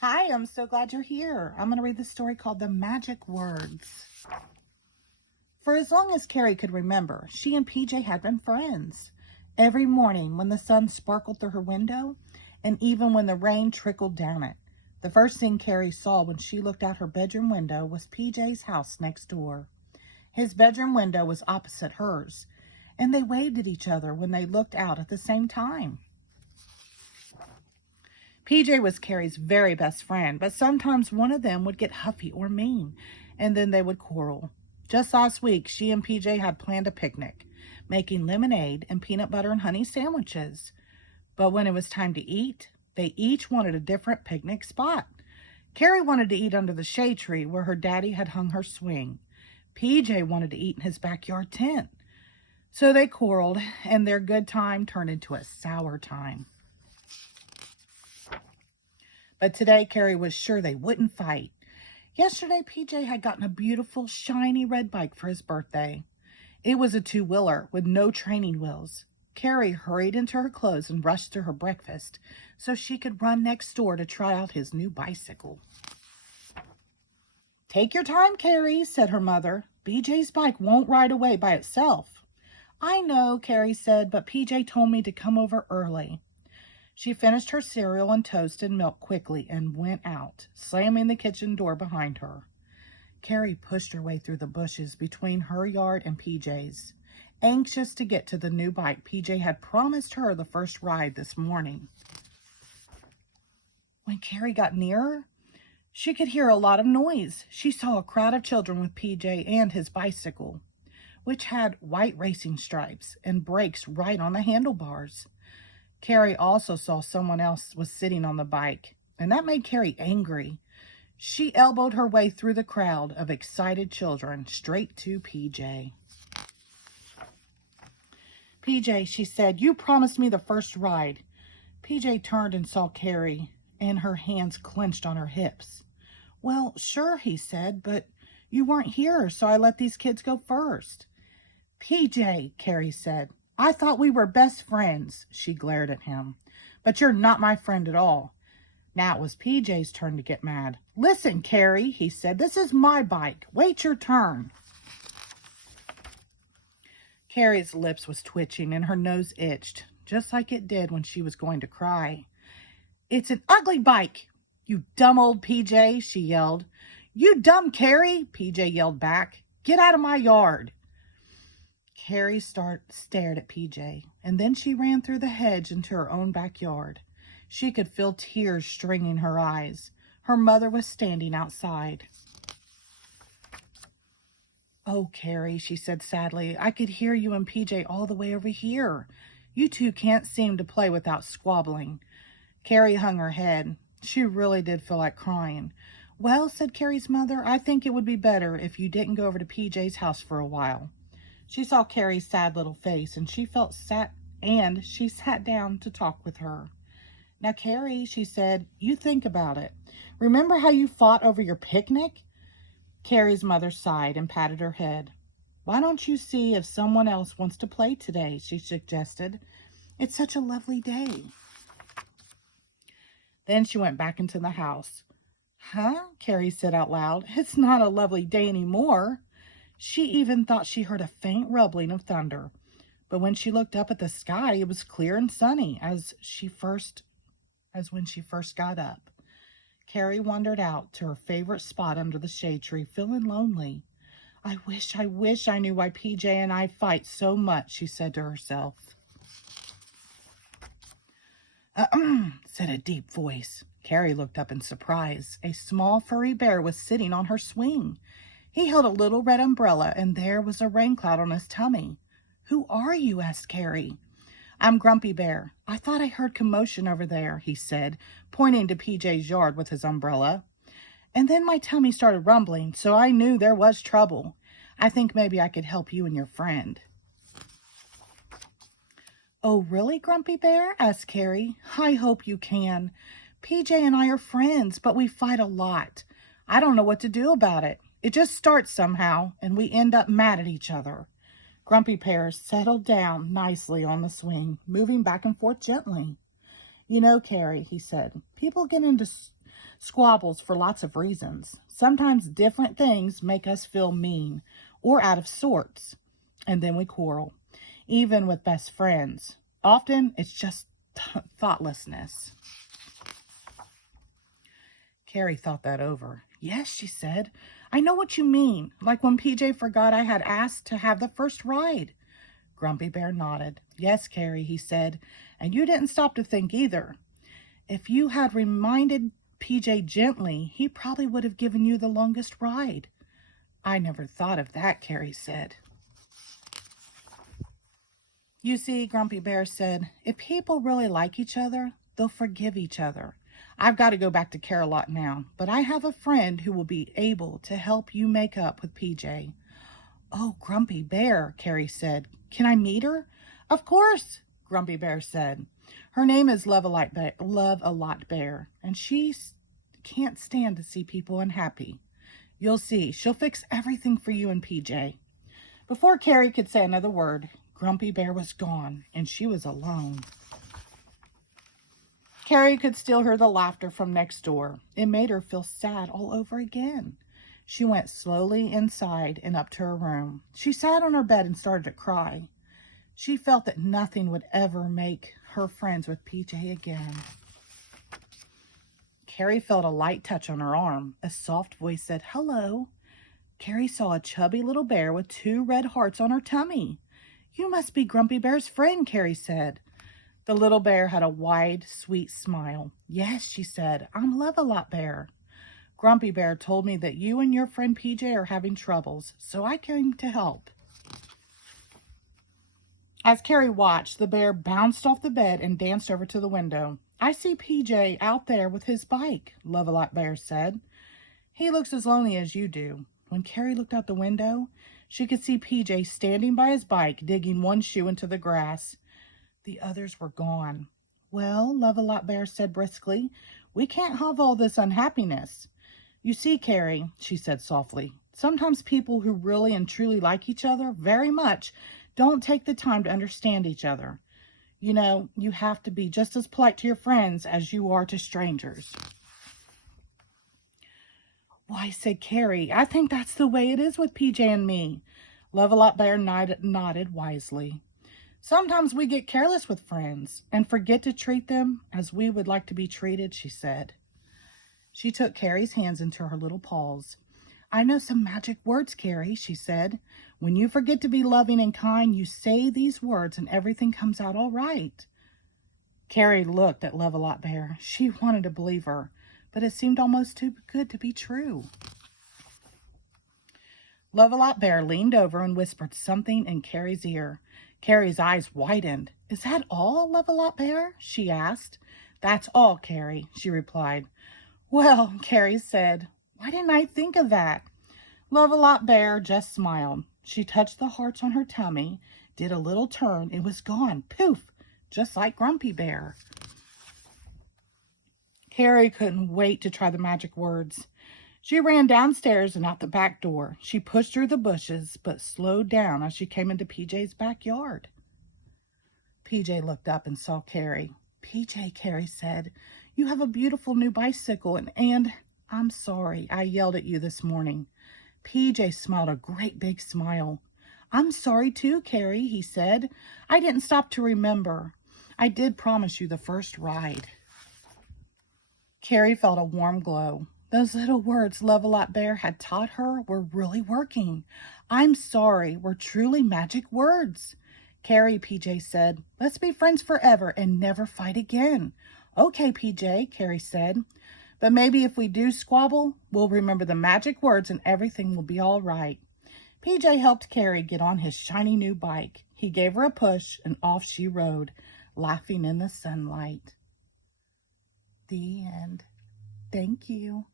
Hi, I'm so glad you're here. I'm going to read the story called The Magic Words. For as long as Carrie could remember, she and PJ had been friends. Every morning when the sun sparkled through her window, and even when the rain trickled down it, the first thing Carrie saw when she looked out her bedroom window was PJ's house next door. His bedroom window was opposite hers, and they waved at each other when they looked out at the same time. PJ was Carrie's very best friend, but sometimes one of them would get huffy or mean, and then they would quarrel. Just last week, she and PJ had planned a picnic, making lemonade and peanut butter and honey sandwiches. But when it was time to eat, they each wanted a different picnic spot. Carrie wanted to eat under the shade tree where her daddy had hung her swing. PJ wanted to eat in his backyard tent. So they quarreled, and their good time turned into a sour time. But today, Carrie was sure they wouldn't fight. Yesterday, PJ had gotten a beautiful, shiny red bike for his birthday. It was a two-wheeler with no training wheels. Carrie hurried into her clothes and rushed to her breakfast so she could run next door to try out his new bicycle. "Take your time, Carrie," said her mother. "BJ's bike won't ride away by itself." "I know," Carrie said, "but PJ told me to come over early." She finished her cereal and toast and milk quickly and went out, slamming the kitchen door behind her. Carrie pushed her way through the bushes between her yard and PJ's, anxious to get to the new bike PJ had promised her the first ride this morning. When Carrie got nearer, she could hear a lot of noise. She saw a crowd of children with PJ and his bicycle, which had white racing stripes and brakes right on the handlebars. Carrie also saw someone else was sitting on the bike, and that made Carrie angry. She elbowed her way through the crowd of excited children straight to PJ. "PJ," she said, "you promised me the first ride." PJ turned and saw Carrie, and her hands clenched on her hips. "Well, sure," he said, "but you weren't here, so I let these kids go first." "PJ," Carrie said, "I thought we were best friends." She glared at him. "But you're not my friend at all." Now it was PJ's turn to get mad. "Listen, Carrie," he said, "this is my bike. Wait your turn." Carrie's lips was twitching and her nose itched, just like it did when she was going to cry. "It's an ugly bike, you dumb old PJ," she yelled. "You dumb Carrie," PJ yelled back. "Get out of my yard." Carrie stared at PJ, and then she ran through the hedge into her own backyard. She could feel tears stringing her eyes. Her mother was standing outside. "Oh, Carrie," she said sadly, "I could hear you and PJ all the way over here. You two can't seem to play without squabbling." Carrie hung her head. She really did feel like crying. "Well," said Carrie's mother, "I think it would be better if you didn't go over to PJ's house for a while." She saw Carrie's sad little face, and she sat down to talk with her. "Now, Carrie," she said, "you think about it. Remember how you fought over your picnic?" Carrie's mother sighed and patted her head. "Why don't you see if someone else wants to play today?" she suggested. "It's such a lovely day." Then she went back into the house. "Huh?" Carrie said out loud. "It's not a lovely day anymore." She even thought she heard a faint rumbling of thunder. But when she looked up at the sky, it was clear and sunny as when she first got up. Carrie wandered out to her favorite spot under the shade tree, feeling lonely. I wish I knew why PJ and I fight so much," she said to herself. Said a deep voice. Carrie looked up in surprise. A small furry bear was sitting on her swing. He held a little red umbrella, and there was a rain cloud on his tummy. "Who are you?" asked Carrie. "I'm Grumpy Bear. I thought I heard commotion over there," he said, pointing to PJ's yard with his umbrella. "And then my tummy started rumbling, so I knew there was trouble. I think maybe I could help you and your friend." "Oh, really, Grumpy Bear?" asked Carrie. "I hope you can. PJ and I are friends, but we fight a lot. I don't know what to do about it. It just starts somehow, and we end up mad at each other." Grumpy Bear settled down nicely on the swing, moving back and forth gently. "You know, Carrie," he said, "people get into squabbles for lots of reasons. Sometimes different things make us feel mean or out of sorts, and then we quarrel, even with best friends. Often it's just thoughtlessness. Carrie thought that over. Yes, she said. I know what you mean. Like when PJ forgot I had asked to have the first ride. Grumpy Bear nodded. Yes, Carrie, he said. And you didn't stop to think either. If you had reminded PJ gently, he probably would have given you the longest ride. I never thought of that, Carrie said. You see, Grumpy Bear said, if people really like each other, they'll forgive each other. I've got to go back to Care-a-Lot now, but I have a friend who will be able to help you make up with PJ. Oh, Grumpy Bear, Carrie said. Can I meet her? Of course, Grumpy Bear said. Her name is Love-a-Lot Bear, and she can't stand to see people unhappy. You'll see, she'll fix everything for you and PJ. Before Carrie could say another word, Grumpy Bear was gone, and she was alone. Carrie could still hear the laughter from next door. It made her feel sad all over again. She went slowly inside and up to her room. She sat on her bed and started to cry. She felt that nothing would ever make her friends with PJ again. Carrie felt a light touch on her arm. A soft voice said, hello. Carrie saw a chubby little bear with 2 red hearts on her tummy. You must be Grumpy Bear's friend, Carrie said. The little bear had a wide, sweet smile. Yes, she said, I'm Love-a-Lot Bear. Grumpy Bear told me that you and your friend PJ are having troubles, so I came to help. As Carrie watched, the bear bounced off the bed and danced over to the window. I see PJ out there with his bike, Love-a-Lot Bear said. He looks as lonely as you do. When Carrie looked out the window, she could see PJ standing by his bike, digging one shoe into the grass. The others were gone. Well, Love-a-Lot Bear said briskly, we can't have all this unhappiness. You see, Carrie, she said softly, sometimes people who really and truly like each other very much don't take the time to understand each other. You know, you have to be just as polite to your friends as you are to strangers. Why, said Carrie, I think that's the way it is with PJ and me. Love-a-Lot Bear nodded wisely. Sometimes we get careless with friends and forget to treat them as we would like to be treated, she said. She took Carrie's hands into her little paws. I know some magic words, Carrie, she said. When you forget to be loving and kind, you say these words and everything comes out all right. Carrie looked at Love-a-Lot Bear. She wanted to believe her, but it seemed almost too good to be true. Love-a-Lot Bear leaned over and whispered something in Carrie's ear. Carrie's eyes widened. Is that all, Love-a-Lot Bear? She asked. That's all, Carrie, she replied. Well, Carrie said, why didn't I think of that? Love-a-Lot Bear just smiled. She touched the hearts on her tummy, did a little turn, and was gone. Poof! Just like Grumpy Bear. Carrie couldn't wait to try the magic words. She ran downstairs and out the back door. She pushed through the bushes, but slowed down as she came into PJ's backyard. PJ looked up and saw Carrie. PJ, Carrie said, you have a beautiful new bicycle, and I'm sorry I yelled at you this morning. PJ smiled a great big smile. I'm sorry too, Carrie, he said. I didn't stop to remember. I did promise you the first ride. Carrie felt a warm glow. Those little words Love-a-Lot Bear had taught her were really working. I'm sorry were truly magic words. Carrie, PJ said, let's be friends forever and never fight again. Okay, PJ, Carrie said. But maybe if we do squabble, we'll remember the magic words and everything will be all right. PJ helped Carrie get on his shiny new bike. He gave her a push and off she rode, laughing in the sunlight. The end. Thank you.